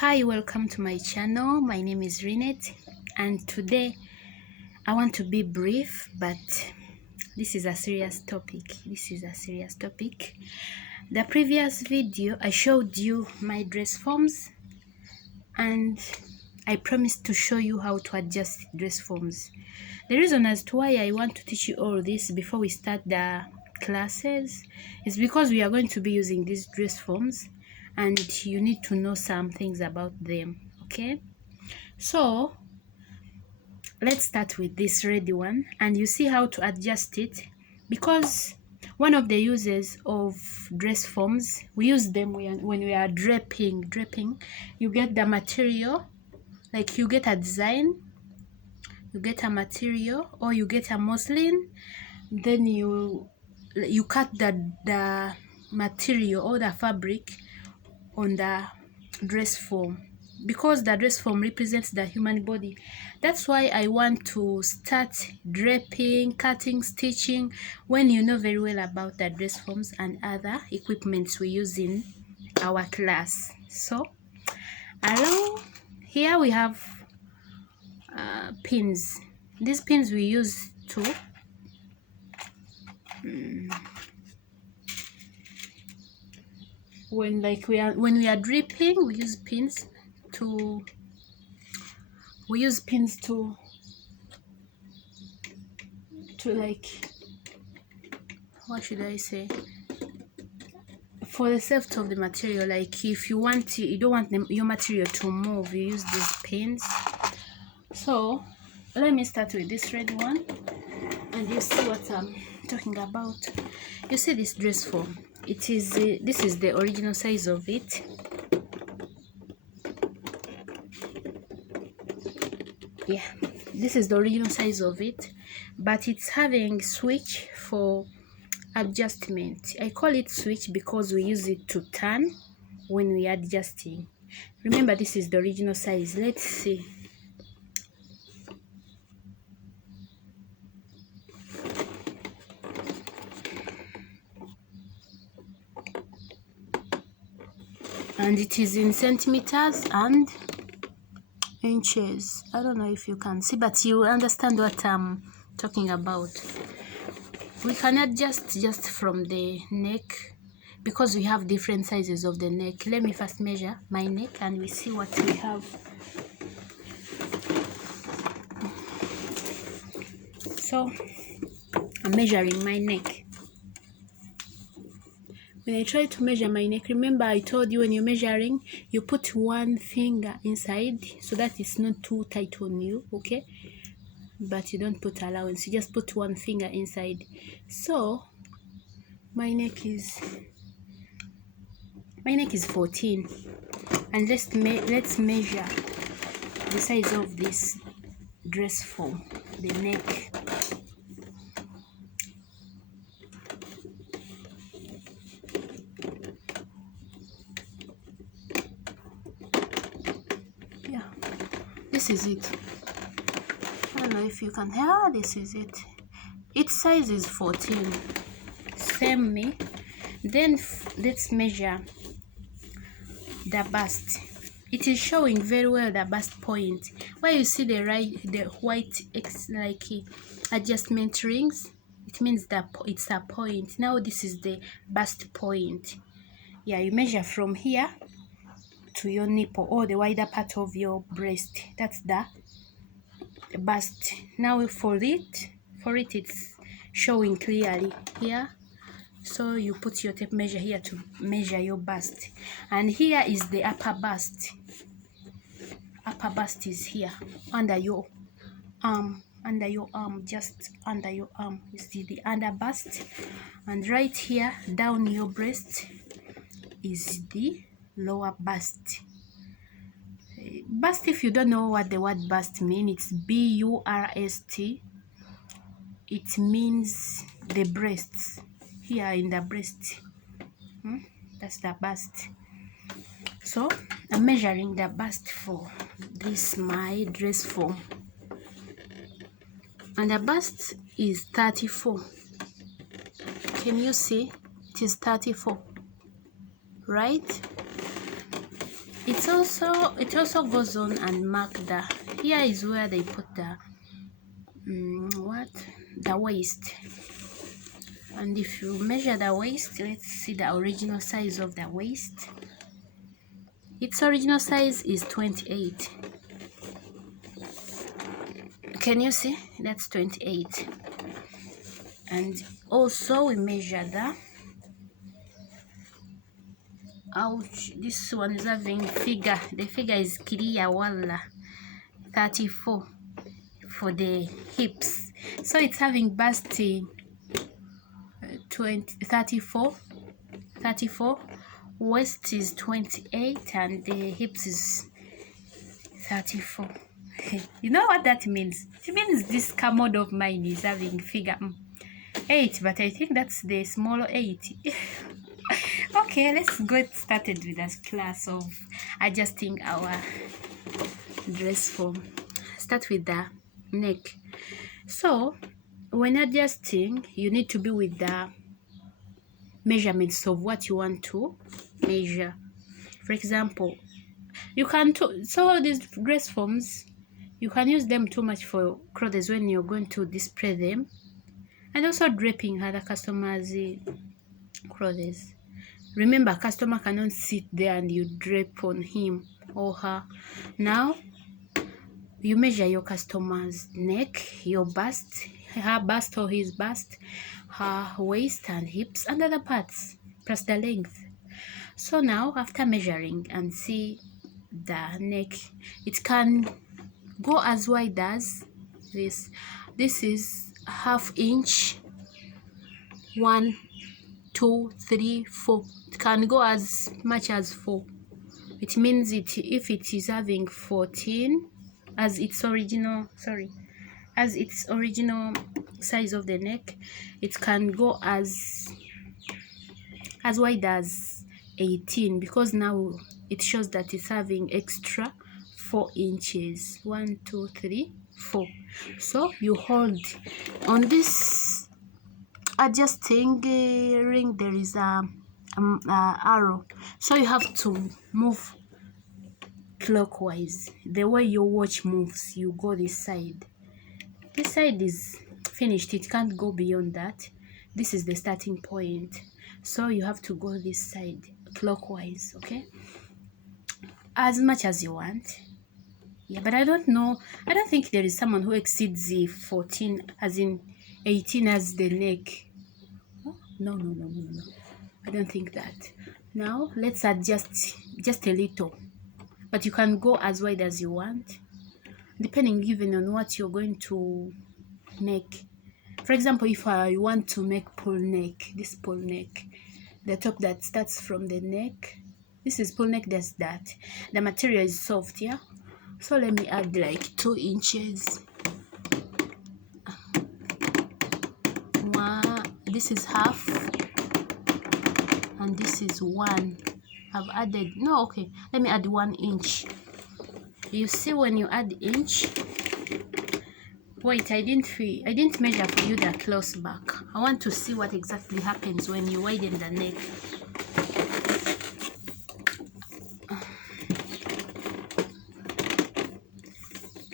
Hi, welcome to my channel. My name is Rinette, and today I want to be brief, but this is a serious topic. The previous video I showed you my dress forms, and I promised to show you how to adjust dress forms. The reason as to why I want to teach you all this before we start the classes is because we are going to be using these dress forms and you need to know some things about them. Okay, so let's start with this ready one, and you see how to adjust it, because one of the uses of dress forms, we use them when we are draping. You get the material, like you get a design, you get a material, or you get a muslin, then you cut the material or the fabric on the dress form, because the dress form represents the human body. That's why I want to start draping, cutting, stitching when you know very well about the dress forms and other equipments we use in our class. So along here we have pins. These pins we use to when we are dripping, we use pins to like, what should I say, for the safety of the material. Like if you don't want your material to move, you use these pins. So let me start with this red one, and you see what I'm talking about. You see this dress form, this is the original size of it. Yeah, this is the original size of it, but it's having switch for adjustment. I call it switch because we use it to turn when we are adjusting. Remember, this is the original size. Let's see. And it is in centimeters and inches. I don't know if you can see, but you understand what I'm talking about. We can adjust just from the neck, because we have different sizes of the neck. Let me first measure my neck and we see what we have. So I'm measuring my neck. When I try to measure my neck, remember I told you when you're measuring, you put one finger inside so that it's not too tight on you, okay? But you don't put allowance, you just put one finger inside. So my neck is 14, and let's measure the size of this dress form, the neck. Yeah, this is it. I don't know if you can. Yeah, this is it. Its size is 14. Same me. Then let's measure the bust. It is showing very well the bust point. Where you see the white adjustment rings, it means that it's a point. Now this is the bust point. Yeah, you measure from here to your nipple, or the wider part of your breast. That's the bust. Now for it it's showing clearly here. So you put your tape measure here to measure your bust, and here is the upper bust. Upper bust is here under your arm, just under your arm. You see the under bust, and right here down your breast is the lower bust. Bust, if you don't know what the word bust means, it's B-U-R-S-T. It means the breasts, here in the breast. That's the bust. So I'm measuring the bust for this my dress form, and the bust is 34. Can you see? It is 34, right? it also goes on and mark the, here is where they put the the waist. And if you measure the waist, let's see the original size of the waist. Its original size is 28. Can you see? That's 28. And also we measure the, ouch, this one is having figure, the figure is clear, walla, 34 for the hips. So it's having bust 34, waist is 28, and the hips is 34. You know what that means? It means this camel of mine is having figure 8, but I think that's the smaller 8. Okay, let's get started with this class of adjusting our dress form. Start with the neck. So when adjusting, you need to be with the measurements of what you want to measure. For example, you can so these dress forms, you can use them too much for clothes when you're going to display them, and also draping other customers' clothes. Remember, customer cannot sit there and you drape on him or her. Now you measure your customer's neck, your bust, her bust or his bust, her waist and hips and other parts, plus the length. So now after measuring and see the neck, it can go as wide as this. This is ½ inch, 1, 2, 3, 4. It can go as much as 4. It means if it is having 14 as its original size of the neck, it can go as wide as 18, because now it shows that it's having extra 4 inches. 1, 2, 3, 4. So you hold on this adjusting ring, there is a arrow, so you have to move clockwise. The way your watch moves, you go this side. This side is finished, it can't go beyond that. This is the starting point, so you have to go this side clockwise, okay, as much as you want. Yeah, but I don't think there is someone who exceeds the 14, as in 18 as the neck. Oh, no, I don't think that. Now let's adjust just a little, but you can go as wide as you want, depending even on what you're going to make. For example, if I want to make pull neck, this pull neck, the top that starts from the neck, this is pull neck, that's that. The material is soft, yeah, so let me add like 2 inches. This is half, and this is 1. I've added, no, okay, let me add 1 inch. You see, when you add inch, wait, I didn't measure for you the close back. I want to see what exactly happens when you widen the neck.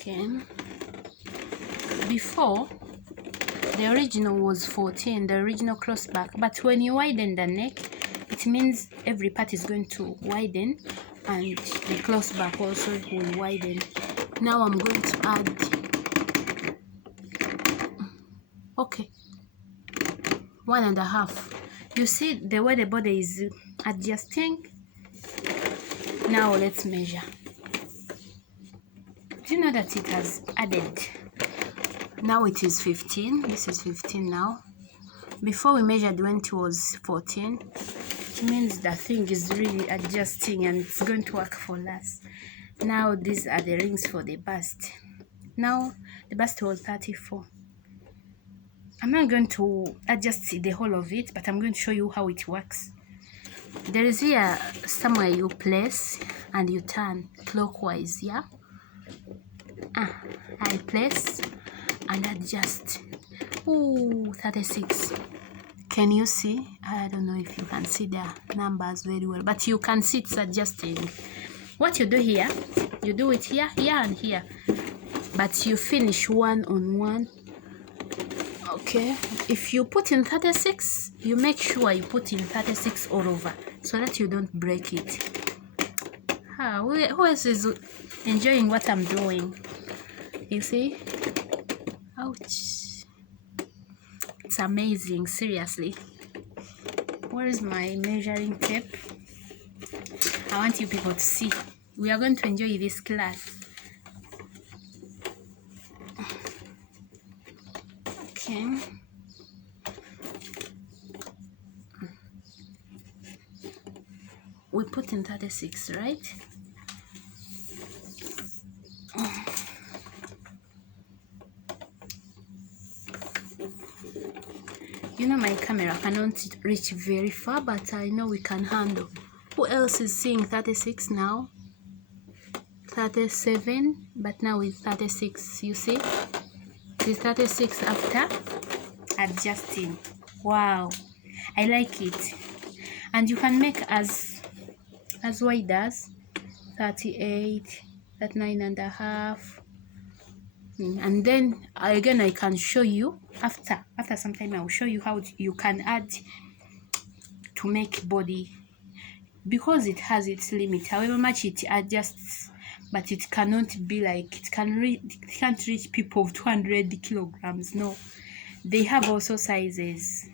Okay, before the original was 14, the original cross back, but when you widen the neck, it means every part is going to widen, and the close back also will widen. Now I'm going to add, okay, 1.5. You see the way the body is adjusting. Now let's measure. Do you know that it has added? Now it is 15. This is 15 now. Before we measured when it was 14. It means the thing is really adjusting and it's going to work for us. Now these are the rings for the bust. Now the bust was 34. I'm not going to adjust the whole of it, but I'm going to show you how it works. There is here somewhere you place and you turn clockwise, yeah? I place and adjust. Ooh, 36. Can you see? I don't know if you can see the numbers very well, but you can see it's adjusting. what you do here, you do it here, here and here, but you finish one on one. Okay, if you put in 36, you make sure you put in 36 all over so that you don't break it. Who else is enjoying what I'm doing? You see? Ouch. It's amazing, seriously. Where is my measuring tape? I want you people to see. We are going to enjoy this class. Okay. We put in 36, right? You know my camera cannot reach very far, but I know we can handle. Who else is seeing 36 now? 37, but now it's 36. You see? It's 36 after adjusting. Wow, I like it. And you can make as wide as 38, 39.5. And then again I can show you after some time. I'll show you how you can add to make body, because it has its limit. However much it adjusts, but it cannot be like it can't reach people of 200 kilograms. No, they have also sizes.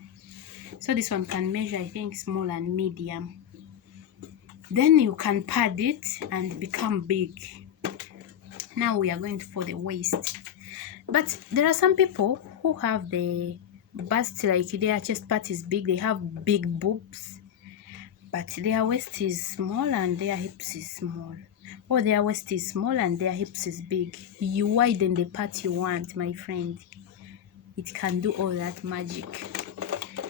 So this one can measure, I think, small and medium. Then you can pad it and become big. Now we are going for the waist. But there are some people who have the bust, like their chest part is big, they have big boobs, but their waist is small and their hips is small. Or their waist is small and their hips is big. You widen the part you want, my friend. It can do all that magic.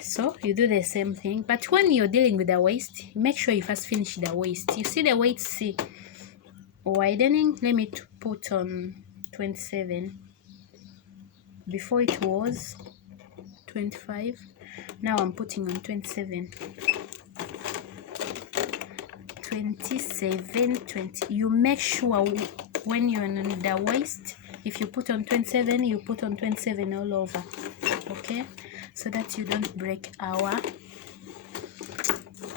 So you do the same thing, but when you're dealing with the waist, make sure you first finish the waist. You see the waist widening. Let me put on 27. Before it was 25. Now I'm putting on 27. 27, 20. You make sure when you're on the waist, if you put on 27, you put on 27 all over. Okay, so that you don't break our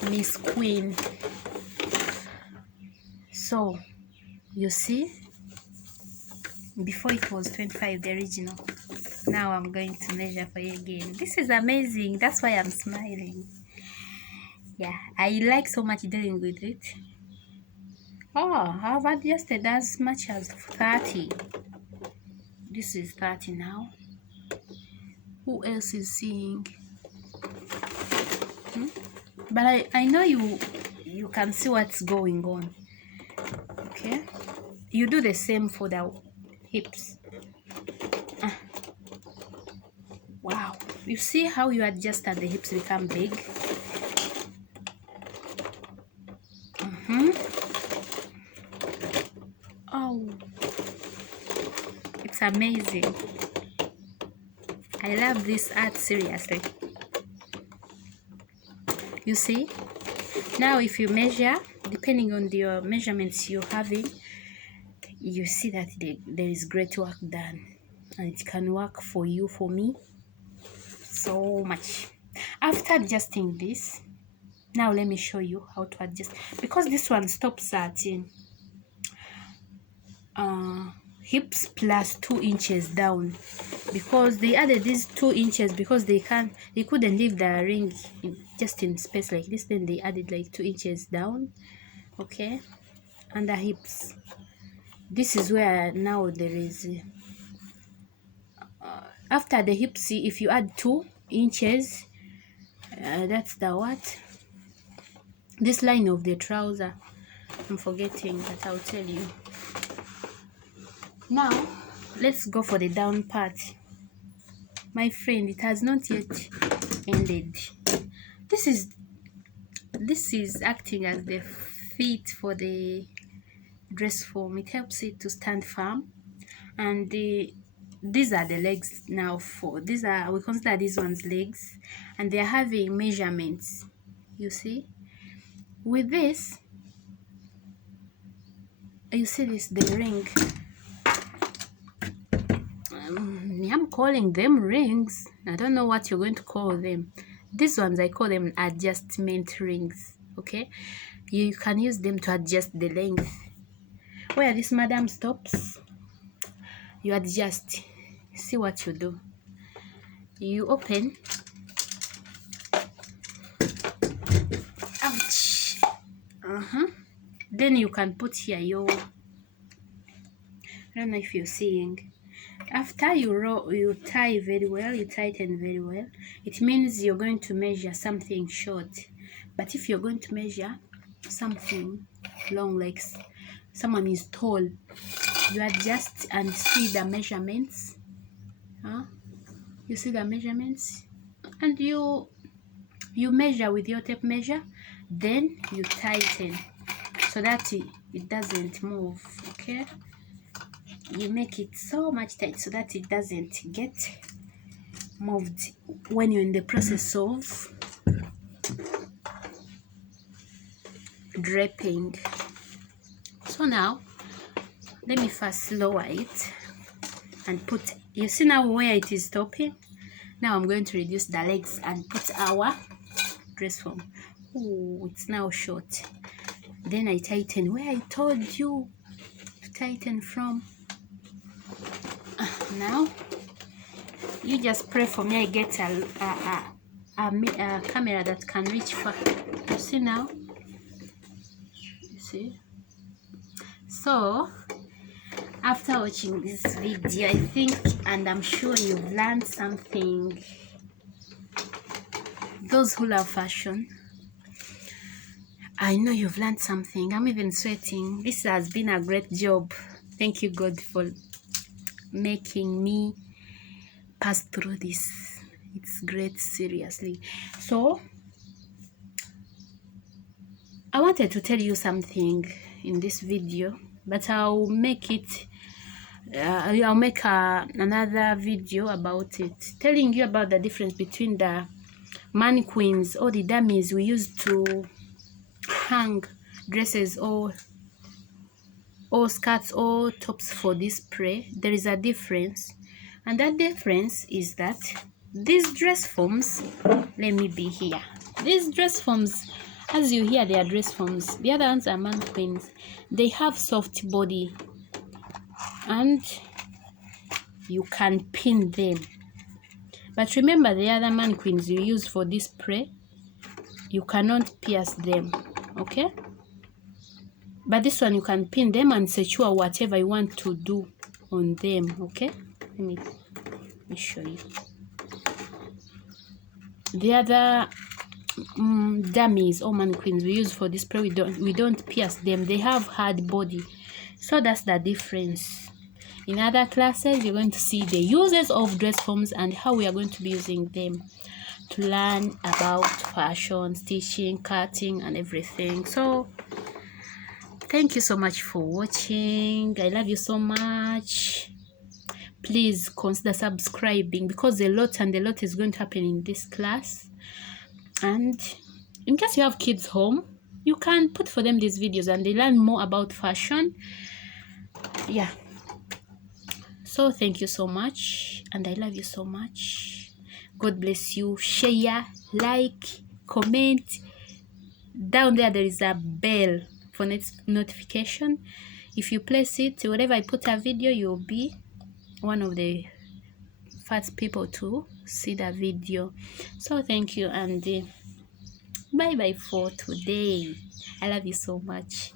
Miss Queen. So you see, before it was 25, the original. Now I'm going to measure for you again. This is amazing. That's why I'm smiling. Yeah, I like so much dealing with it. Oh, I've adjusted as much as 30. This is 30 now. Who else is seeing? But I know you can see what's going on. Okay, you do the same for the hips. Wow, you see how you adjust and the hips become big. Oh, it's amazing. I love this art, seriously. You see, now if you measure, depending on your measurements you're having, you see that there is great work done, and it can work for you, for me, so much. After adjusting this, now let me show you how to adjust, because this one stops at hips plus 2 inches down, because they added these 2 inches because they couldn't leave the ring just in space like this. Then they added like 2 inches down. Okay, and the hips, this is where now there is after the hips, see, if you add 2 inches, that's the what, this line of the trouser, I'm forgetting, but I'll tell you. Now let's go for the down part, my friend. It has not yet ended. This is acting as the feet for the dress form. It helps it to stand firm, and these are the legs. Now we consider these ones legs, and they're having measurements. You see, with this You see this, the ring. I'm calling them rings. I don't know what you're going to call them. These ones, I call them adjustment rings. Okay, you can use them to adjust the length. Where this madam stops, you adjust. See what you do. You open. Ouch. Then you can put here your, I don't know if you're seeing. After you tie very well, you tighten very well, it means you're going to measure something short. But if you're going to measure something long, like someone is tall, you adjust and see the measurements. You see the measurements, and you measure with your tape measure, then you tighten so that it doesn't move. Okay, you make it so much tight so that it doesn't get moved when you're in the process of draping. So now let me first lower it and put, you see now where it is stopping. Now I'm going to reduce the legs and put our dress form. Oh, it's now short. Then I tighten where I told you to tighten from. Now you just pray for me I get a camera that can reach far. You see now? You see? So after watching this video, I think, and I'm sure you've learned something. Those who love fashion, I know you've learned something. I'm even sweating. This has been a great job. Thank you, God, for making me pass through this. It's great, seriously. So I wanted to tell you something in this video, but I'll make it I'll make another video about it, telling you about the difference between the mannequins or the dummies we use to hang dresses or skirts or tops for display. There is a difference, and that difference is that these dress forms, let me be here, these dress forms, as you hear, they are dress forms. The other ones are mannequins. They have soft body and you can pin them. But remember, the other mannequins you use for display, you cannot pierce them. Okay, but this one you can pin them and secure whatever you want to do on them. Okay, let me show you. The other dummies or mannequins we use for display, we don't pierce them. They have hard body. So that's the difference. In other classes, you're going to see the uses of dress forms and how we are going to be using them to learn about fashion, stitching, cutting, and everything. So thank you so much for watching. I love you so much. Please consider subscribing, because a lot is going to happen in this class. And in case you have kids home, you can put for them these videos and they learn more about fashion. Yeah, so thank you so much, and I love you so much. God bless you. Share, like, comment. Down there is a bell for notification. If you place it, whenever I put a video, you'll be one of the first people to see the video. So thank you, and bye bye for today. I love you so much.